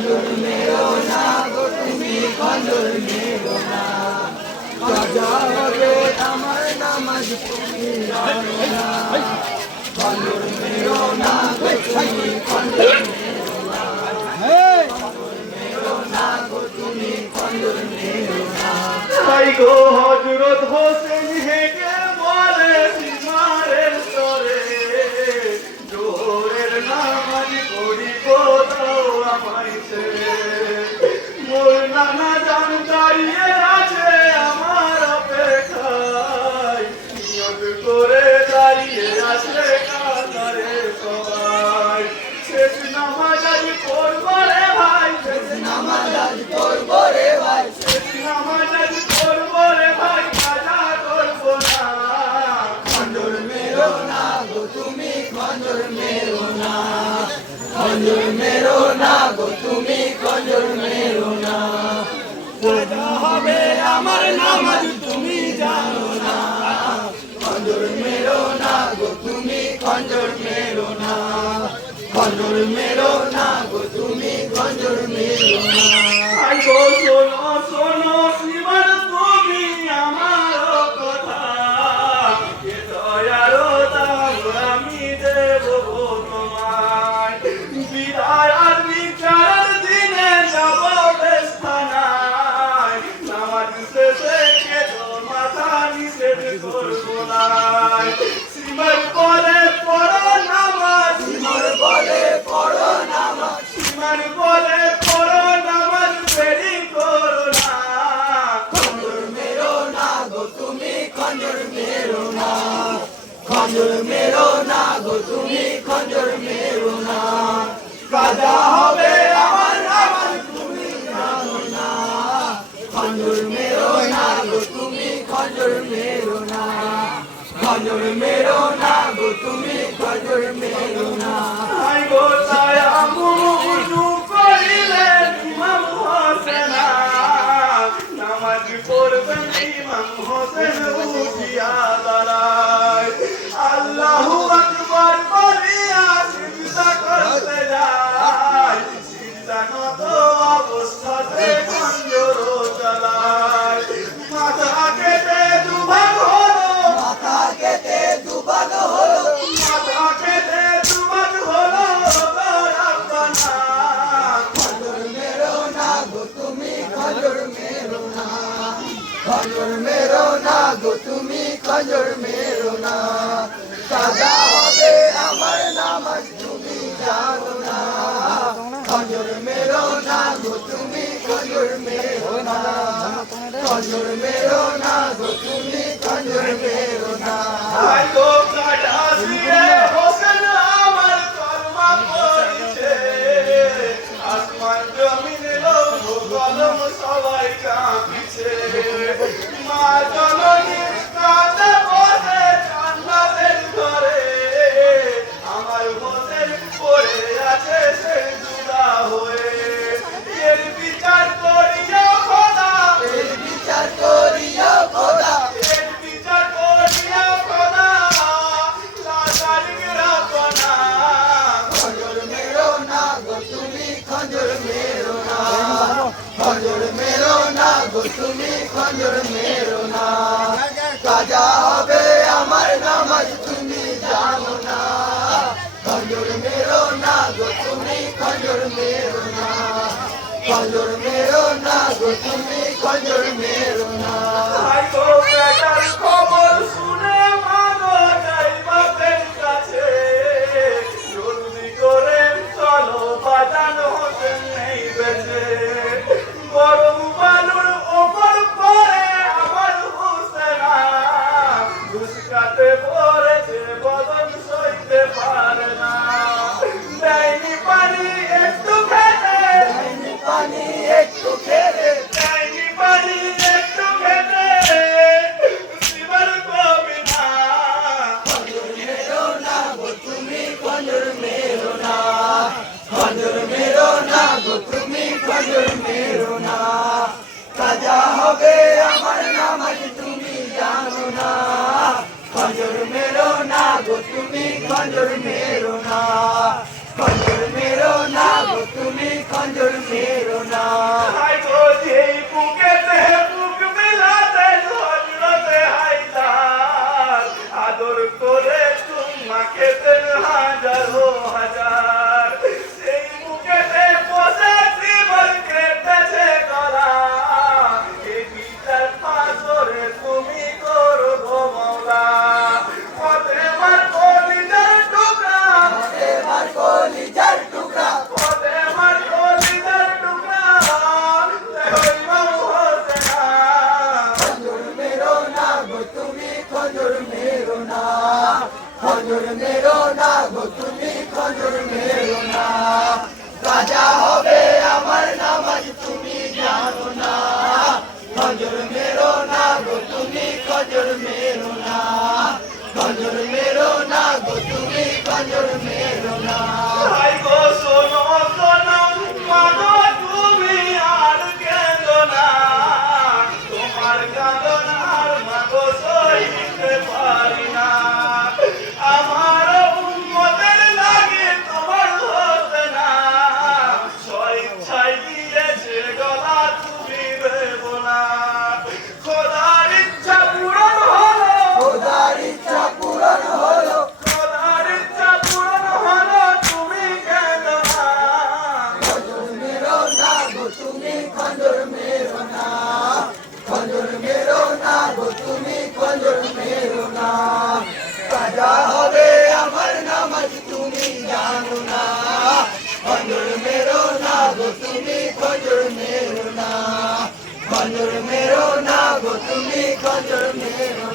খঞ্জর মেরো না গো তুমি খঞ্জর মেরো না কাজা হবে আমার নামাজ তুমি জানো না খঞ্জর মেরো না গো তুমি খঞ্জর মেরো না মেরো না গো তুমি খঞ্জর মেরো না তাই গো হযরত হোসেন হেগে বলে সীমারের তরে জোহরের নামাজ পড়িব দাও আমায় ছেড়ে মোর নানা জান দাঁড়িয়ে আছে আমার অপেক্ষায় নিয়ত করে দাঁড়িয়ে আছে কাতারে সবাই শেষ নামাজ আজ পড়বো রে ভাই শেষ নামাজ আজ পড়বো রে ভাই শেষ নামাজ আজ পড়বো রে ভাই কাজা করবো না খঞ্জর মেরো না গো তুমি খঞ্জর মেরো না খঞ্জর মেরো না গো তুমি খঞ্জর মেরো না কাজা হবে আমার নামাজ তুমি জানো না খঞ্জর মেরো না গো তুমি খঞ্জর মেরো না খঞ্জর মেরো না গো তুমি খঞ্জর মেরো না আই গো শোনো শোনো শিবার তুমি আমার কথা এ দয়ারো দাম আমি দেব তোমায় বিদায় আর বিচার দিনে যাব বেস্তানায় নামাজ শেষে কেটো মাথা নিষেধ করবো না শিবার বলে পড়ো নামাজ তোমার বলে পড়ো নামাজ শিবার বলে পড়ো নামাজ দেরি করো না খঞ্জর মেরো না গো তুমি খঞ্জর মেরো না খঞ্জর মেরো না গো তুমি খঞ্জর মেরো না কাজা হবে আমার নামাজ তুমি জানো না খঞ্জর মেরো না গো তুমি খঞ্জর মেরো না খঞ্জর মেরো না গো তুমি খঞ্জর মেরো না আই গো ছায়া মুজু করিলেন ইমাম হোসেন নামাজ পড়বেন ইমাম হোসেন উঠিয়া দাঁড়ায় আল্লাহু আকবার বলিয়া সিজদা করতে যায় সিজদা নত অবস্থাতে খঞ্জর চালায় মাথা কেটে দুভাগ হলো মাথা কেটে দুভাগ হলো মাথা কেটে দুভাগ হলো রাব্বানা খঞ্জর মেরো না গো তুমি খঞ্জর মেরো না খঞ্জর মেরো না গো তুমি খঞ্জর মেরো না কাজা হবে আমার নামাজ তুমি জানো না খঞ্জর মেরো না গো তুমি খঞ্জর মেরো না খঞ্জর মেরো না গো তুমি খঞ্জর মেরো না আই গো কাটা সিরে হোসেন আমার কলমা পড়িছে আসমান জমিন লোক কলম সবাই কাঁপিছে মা জননী কাঁদে বসে জান্নাতের ঘরে আমার হোসেন পড়ে আছে সে জুদা হয়ে এর বিচার করিয়া খোদা এর বিচার করিয়া খোদা এর বিচার করিয়া খোদা লাজার রাব্বানা খঞ্জর মেরো না গো তুমি খঞ্জর মেরো না খঞ্জর মেরো না গো তুমি খঞ্জর মেরো না কাজা হবে আমার নামাজ তুমি জানো না খঞ্জর মেরো না গো তুমি খঞ্জর মেরো না খঞ্জর মেরো না গো তুমি খঞ্জর মেরো না আই গো বেটার খবর শুনে মাগো যাই বাপের কাছে জলদি করে চলো বাজান হোসেন নেই বেঁচে গরম বালুর ওপর পরে আমার হোসেনা দুষ্কাতে পড়েছে বদন সইতে পারে না দেয়নি পানি একটু খেতে দেয়নি পানি একটু খেতে দেয়নি পানি একটু খেতে শিবার কবি না খঞ্জর মেরো না গো তুমি খঞ্জর মেরো না খঞ্জর মেরো না গো তুমি খঞ্জর মেরো না কাজা হবে আমার নামাজ তুমি জানো না খঞ্জর মেরো না গো তুমি খঞ্জর মেরো না খঞ্জর মেরো না গো তুমি খঞ্জর মেরো না, খঞ্জর মেরো না গো তুমি খঞ্জর মেরো না। কাজা হবে আমার নামাজ তুমি জানো না, খঞ্জর মেরো না গো তুমি খঞ্জর মেরো না, খঞ্জর মেরো না গো তুমি খঞ্জর মেরো না। ভাই গো শোনো শোনো মাগো তুমি আর কেঁদো না, তোমার কাঁদনার মাগো সইতে পারি না। আমার উম্মতের লাগে তোমার হতে না, স্বইচ্ছায় দিয়েছে গলা তুমি দেবো না। খোদার ইচ্ছা পূরণ হলো, খোদার ইচ্ছা পূরণ হলো, খোদার ইচ্ছা পূরণ হলো, তুমি কেঁদো না। খঞ্জর মেরো না গো তুমি খঞ্জর মেরো না, খঞ্জর মেরো না গো তুমি খঞ্জর মেরো না। কাজা হবে আমার নামাজ তুমি জানো না, খঞ্জর মেরো না গো তুমি খঞ্জর মেরো না, খঞ্জর মেরো না গো তুমি খঞ্জর মেরো